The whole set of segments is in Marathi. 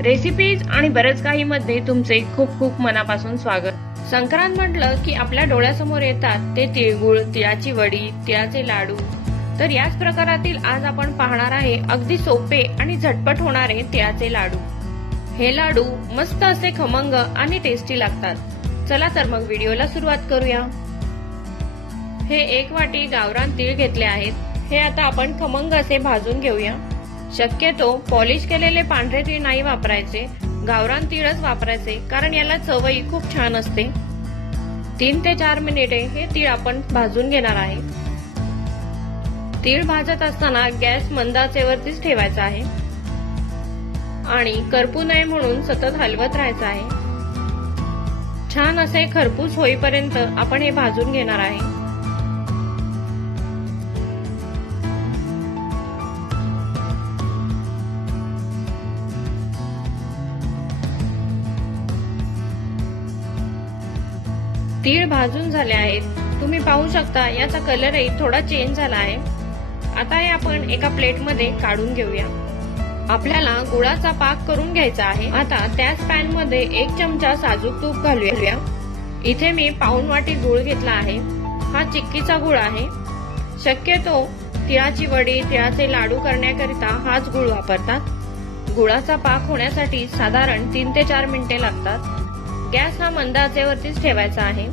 रेसिपीज आणि बरंच काही मध्ये तुमचे खूप खूप मनापासून स्वागत। संक्रांत म्हटलं की आपल्या डोळ्यासमोर येतात ते तिळगुळ, तिळाची वडी, तिळाचे लाडू। तर याच प्रकारातील आज आपण पाहणार आहे अगदी सोपे आणि झटपट होणारे तिळाचे लाडू। हे लाडू मस्त असे खमंग आणि टेस्टी लागतात। चला तर मग व्हिडिओला सुरुवात करूया। हे 1 वाटी गावरान तीळ घेतले आहेत। हे आता आपण खमंग असे भाजून घेऊया। शक्यतो पॉलिश केलेले पांढरे तीळ नाही वापरायचे, गावरान तीळच वापरायचे, कारण याला चवही खूप छान असते। 3 ते 4 मिनिटे हे तीळ आपण भाजून घेणार आहे। तीळ भाजत असताना गॅस मंद आचेवरतीच ठेवायचा आहे आणि करपू नये म्हणून सतत हलवत राहायचं आहे। छान असे खरपूस होईपर्यंत आपण हे भाजून घेणार आहे। तीळ भाजून झाले आहेत। तुम्ही पाहू शकता याचा कलरही थोडा चेंज झाला आहे। आता हे आपण एका प्लेट मध्ये काढून घेऊया। आपल्याला गुळाचा पाक करून घ्यायचा आहे। आता त्याच पॅन मध्ये 1 चमचा साजूक तूप घालूया। इथे मी पाऊण वाटी गुळ घेतला आहे। हा चिक्कीचा गुळ आहे। शक्यतो तिळाची वडी, तिळाचे लाडू करण्याकरिता हाच गुळ वापरतात। गुळाचा पाक होण्यासाठी साधारण 3 ते 4 मिनिटे लागतात। गॅस हा मंद आचेवरतीच ठेवायचा आहे।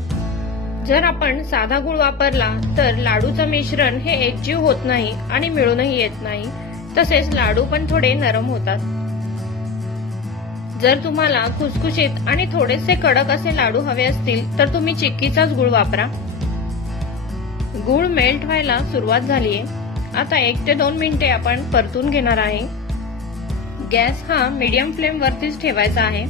जर आपण साधा गुळ वापरला तर लाडूचं मिश्रण हे एकजीव होत नाही आणि मिळूनही येत नाही, तसेच लाडू पण थोडे नरम होतात। जर तुम्हाला खुसखुशीत आणि थोडेसे कडक असे लाडू हवे असतील तर तुम्ही चिक्कीचाच गुळ वापरा। गुळ मेल्ट व्हायला सुरुवात झालीये। आता 1 ते 2 मिनिटे आपण परतून घेणार आहे। गॅस हा मीडियम फ्लेम वरतीच ठेवायचा आहे।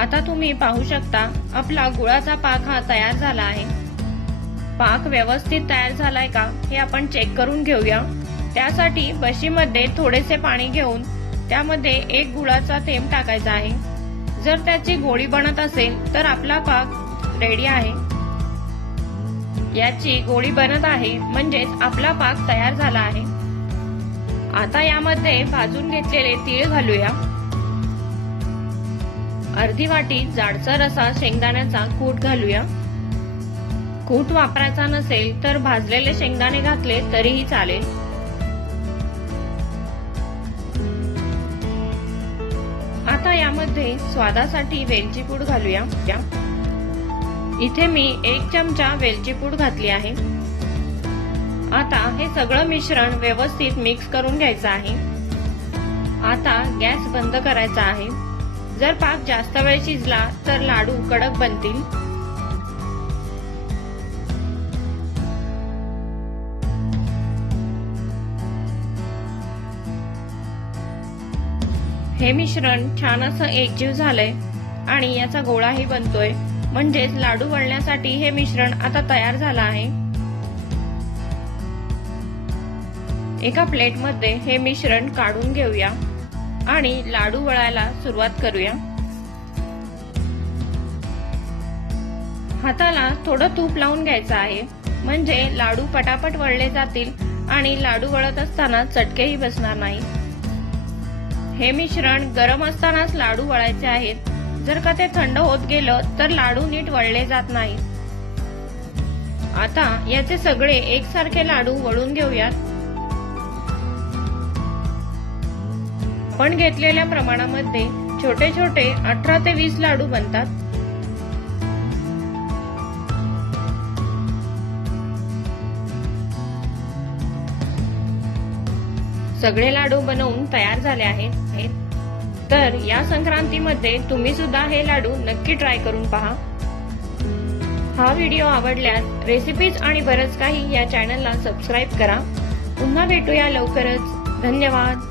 आता तुम्ही पाहू शकता आपला गुळाचा पाक हा तयार झाला आहे। पाक व्यवस्थित तयार झालाय का हे आपण चेक करून घेऊया। त्यासाठी बशीमध्ये थोडेसे पाणी घेऊन त्यामध्ये 1 गुळाचा थेंब टाकायचा आहे। जर त्याची गोळी बनत असेल तर आपला पाक रेडी आहे। याची गोळी बनत आहे म्हणजेच आपला पाक तयार झाला आहे। आता यामध्ये भाजून घेतलेले तीळ घालूया। अर्धी वाटी जाडसर असा शेंगदाण्याचा कूट घालूया। कूट वापरायचा नसेल तर भाजलेले शेंगदाणे घातले तरीही चालेल। आता यामध्ये स्वादासाठी वेलची पूड घालूया। इथे मी 1 चमचा वेलची पूड घातली आहे। आता हे सगळं मिश्रण व्यवस्थित मिक्स करून घ्यायचं आहे। आता गॅस बंद करायचा आहे। जर पाक जास्त वेळ शिजला तर लाडू कडक बनतील। हे मिश्रण छान असं एकजीव झालंय आणि याचा गोळाही बनतोय, म्हणजेच लाडू वळण्यासाठी हे मिश्रण आता तयार झालं आहे। एका प्लेट मध्ये हे मिश्रण काढून घेऊया आणि लाडू वळायला सुरुवात करूया। हाताला थोडं तूप लावून घ्यायचं आहे, म्हणजे लाडू पटापट वळले जातील आणि लाडू वळत असताना चटकेही बसणार नाही। हे मिश्रण गरम असतानाच लाडू वळायचे आहेत। जर का ते थंड होत गेलं तर लाडू नीट वळले जात नाहीत। आता याचे सगळे एकसारखे लाडू वळून घेऊयात। आपण घेतलेल्या प्रमाणामध्ये छोटे छोटे 18 ते 20 लाडू बनतात। सगळे लाडू बनवून तयार झाले आहेत। तर या संक्रांतीमध्ये तुम्ही सुद्धा हे लाडू नक्की ट्राय करून पहा। हा व्हिडिओ आवडल्यास रेसिपीज आणि बरंच काही या चॅनलला सबस्क्राईब करा। पुन्हा भेटूया लवकरच। धन्यवाद।